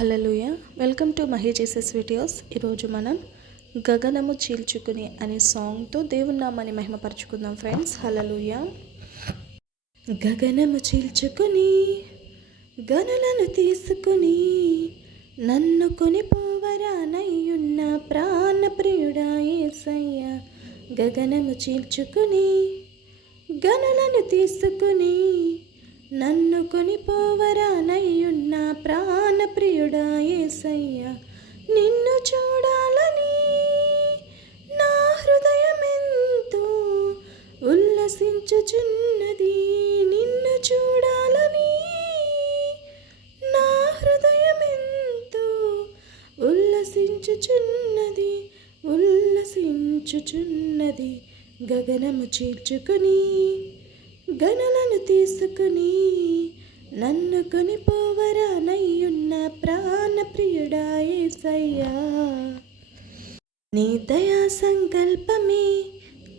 Hallelujah welcome to Mahi చేసెస్ videos. ఈరోజు మనం గగనము చీల్చుకుని అనే సాంగ్తో దేవుని నామాన్ని మహిమపరచుకుందాం ఫ్రెండ్స్. హలలుయ గగనము చీల్చుకుని గనులను తీసుకుని నన్ను కొనిపోవరానయ్యున్న ప్రాణ ఏసయ్య. గగనము చీల్చుకుని గనులను తీసుకుని నన్ను కొనిపోవరానయ్యున్న ప్రాణ ప్రియుడా ఏసయ్య. నిన్ను చూడాలని నా హృదయమెంతో ఉల్లసించుచున్నది. నిన్ను చూడాలని నా హృదయమెంతో ఉల్లసించుచున్నది. ఉల్లసించుచున్నది. గగనము చీల్చుకొని తీసుకుని నన్ను కొనిపోవరానయ్యున్న ప్రాణ ప్రియుడా ఏసయ్యా. నీ దయా సంకల్పమే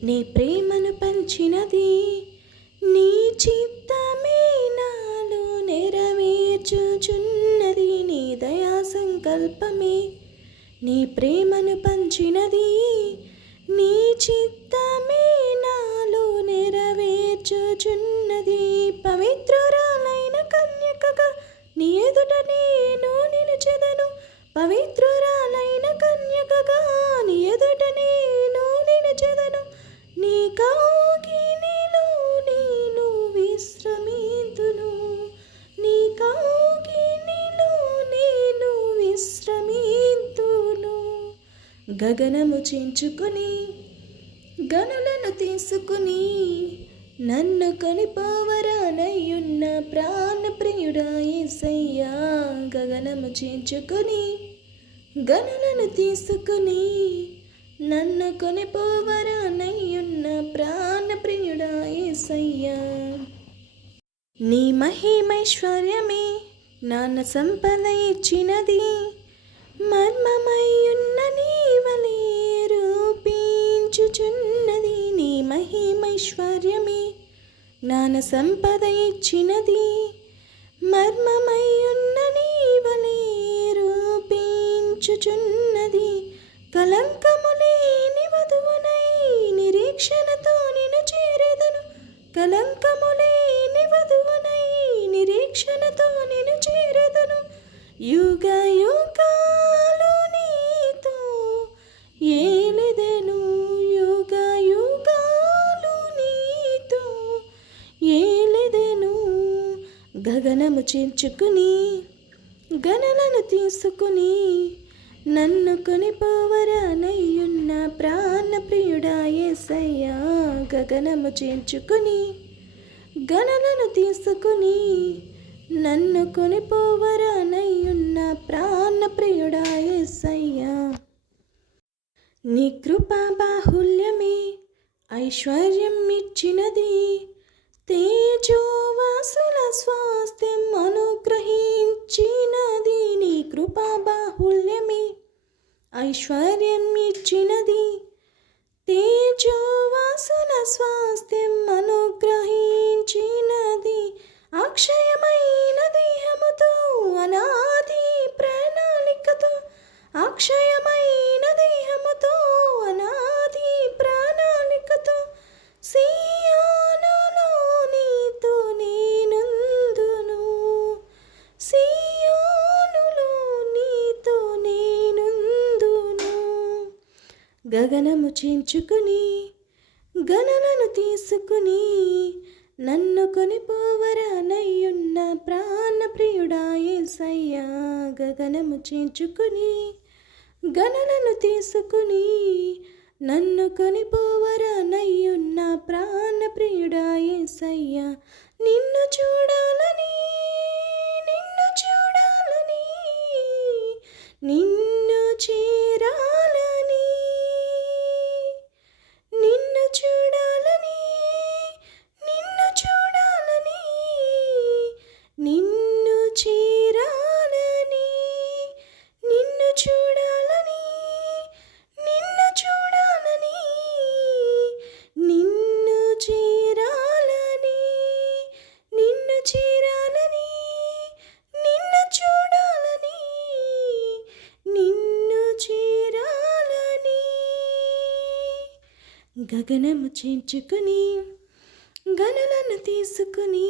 నీ ప్రేమను పంచినది నీ చిత్తమే నాలో నెరవేర్చుచున్నది. నీ దయా సంకల్పమే నీ ప్రేమను పంచినది నీ చిత్తమే నెరవేర్చుచున్నది. పవిత్రురాలైన కన్యకగా నీ ఎదుట నేను నిలిచెదను. పవిత్రురాలైన కన్యకగా నీ ఎదుట నేను నిలిచెదను. నీ కౌగిలిలో నేను విశ్రమింతును. నీ కౌగిలిలో నేను విశ్రమింతును. గగనము చించుకొని గనులను తీసుకుని నన్ను కొనిపోవరానయ్యున్న ప్రాణ ఏసయ్యా గగనము చేర్చుకొని గనులను తీసుకుని నన్ను కొనిపోవరానయ్యున్న ప్రాణ ఏసయ్యా. నీ మహిమైశ్వర్యమే నాన్న సంపద ఇచ్చినది మర్మమయ్యున్న నీవలే ఐశ్వర్యమే జ్ఞాన సంపద ఇచ్చినది మర్మమయ్యున్న నీవలే రూపించుచున్నది. కలంకములేని వధువునై నిరీక్షణతో నిన చేరెదను. కలంకములేని వధువునై నిరీక్షణతో నిన చేరెదను. యుగ యుగ గగనము చీల్చుకుని గణలను తీసుకుని నన్ను కొనిపోవరానయ్యున్న ప్రాణ ప్రియుడా ఏసయ్యా. గగనము చేర్చుకుని గణలను తీసుకుని నన్ను కొనిపోవరానయ్యున్న ప్రాణ ప్రియుడా ఏసయ్యా. నీ కృపా బాహుల్యమే ఐశ్వర్యం ఇచ్చినది తేజోవాస ఐశ్వర్యం ఇచ్చినది గగనము చేంచుకుని గణనను తీసుకుని నన్ను కొనిపోవరానయ్యున్న ప్రాణ ప్రియుడా గగనము చేర్చుకుని గణనను తీసుకుని నన్ను కొనిపోవరానయ్యున్న ప్రాణ ప్రియుడా నిన్ను చూడాలని నిన్ను చూడాలని నిన్ను గగనము చేర్చుకుని గనులను తీసుకుని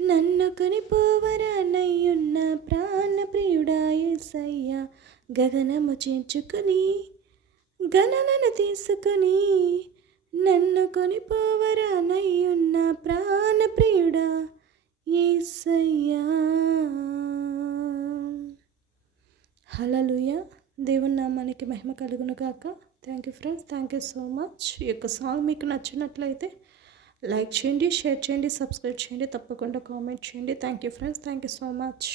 నన్ను కొనిపోవరానయ్యున్న ప్రాణ ప్రియుడాయసయ్య గగనము చేర్చుకుని గణనను తీసుకుని నన్ను కొనిపోవరానయ్యున్న ప్రాణప్రియుడా ఏసయ్యా. హలలుయ దేవుని నామానికి మహిమ కలుగును కాక thank you friends thank you so much ఈ యొక్క సాంగ్ మీకు నచ్చినట్లయితే లైక్ చేయండి షేర్ చేయండి సబ్స్క్రైబ్ చేయండి తప్పకుండా కామెంట్ చేయండి. Thank you friends thank you so much